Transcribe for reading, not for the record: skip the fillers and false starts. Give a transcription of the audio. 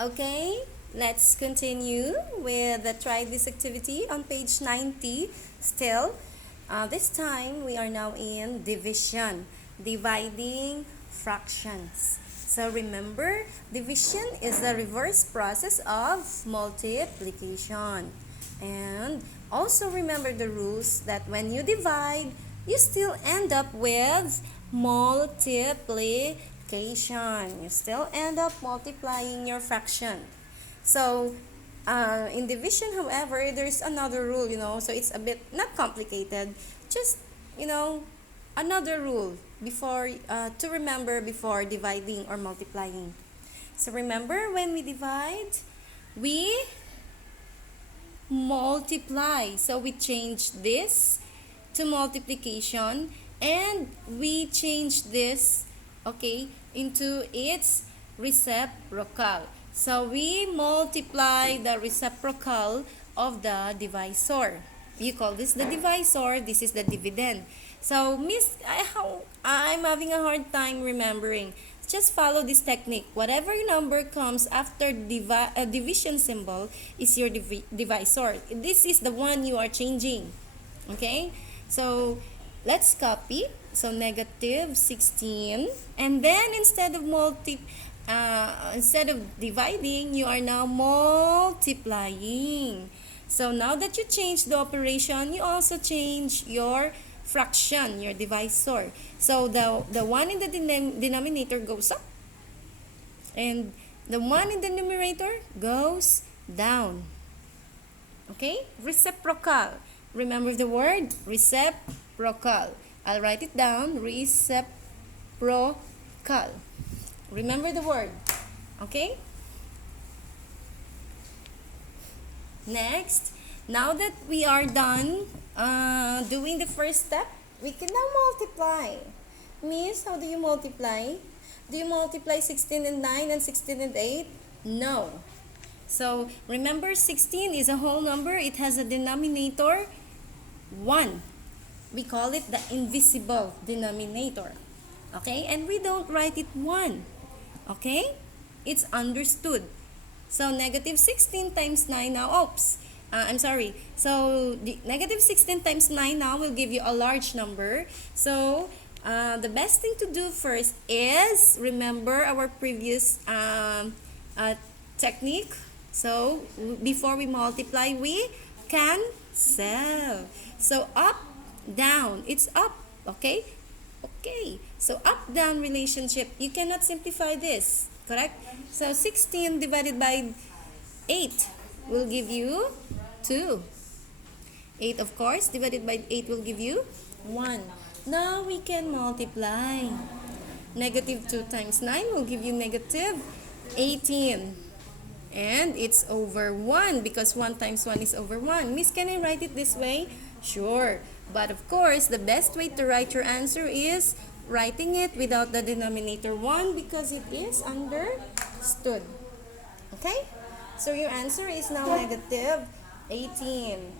Okay, let's continue with try this activity on page 90 still. This time we are now in division, dividing fractions. So remember, division is the reverse process of multiplication. And also remember the rules that when you divide, you still end up with multiplication. You still end up multiplying your fraction. So, in division, however, there's another rule, so it's a bit not complicated. Just, you know, another rule before to remember before dividing or multiplying. So remember, when we divide, we multiply. So we change this to multiplication and we change this, okay, into its reciprocal. So we multiply the reciprocal of the divisor. You call this the divisor, this is the dividend. So I'm having a hard time remembering. Just follow this technique. Whatever number comes after division symbol is your divisor. This is the one you are changing. Okay? So, let's copy. So, negative 16. And then, instead of dividing, you are now multiplying. So, now that you change the operation, you also change your fraction, your divisor. So, the one in the denominator goes up. And the one in the numerator goes down. Okay? Reciprocal. Remember the word reciprocal. I'll write it down. Reciprocal. Remember the word. Okay? Next, now that we are done doing the first step, we can now multiply. Miss, how do you multiply? Do you multiply 16 and 9 and 16 and 8? No. So, remember 16 is a whole number. It has a denominator 1. We call it the invisible denominator. Okay? And we don't write it 1. Okay? It's understood. So, negative 16 times 9 now, So, the negative 16 times 9 now will give you a large number. So, the best thing to do first is remember our previous technique. So, before we multiply, we cancel. So, up, down. It's up. Okay? Okay. So, up-down relationship. You cannot simplify this. Correct? So, 16 divided by 8 will give you 2. 8, of course, divided by 8 will give you 1. Now, we can multiply. Negative 2 times 9 will give you negative 18. And it's over 1 because 1 times 1 is over 1. Miss, can I write it this way? Sure. But of course, the best way to write your answer is writing it without the denominator 1 because it is understood. Okay? So your answer is now negative 18.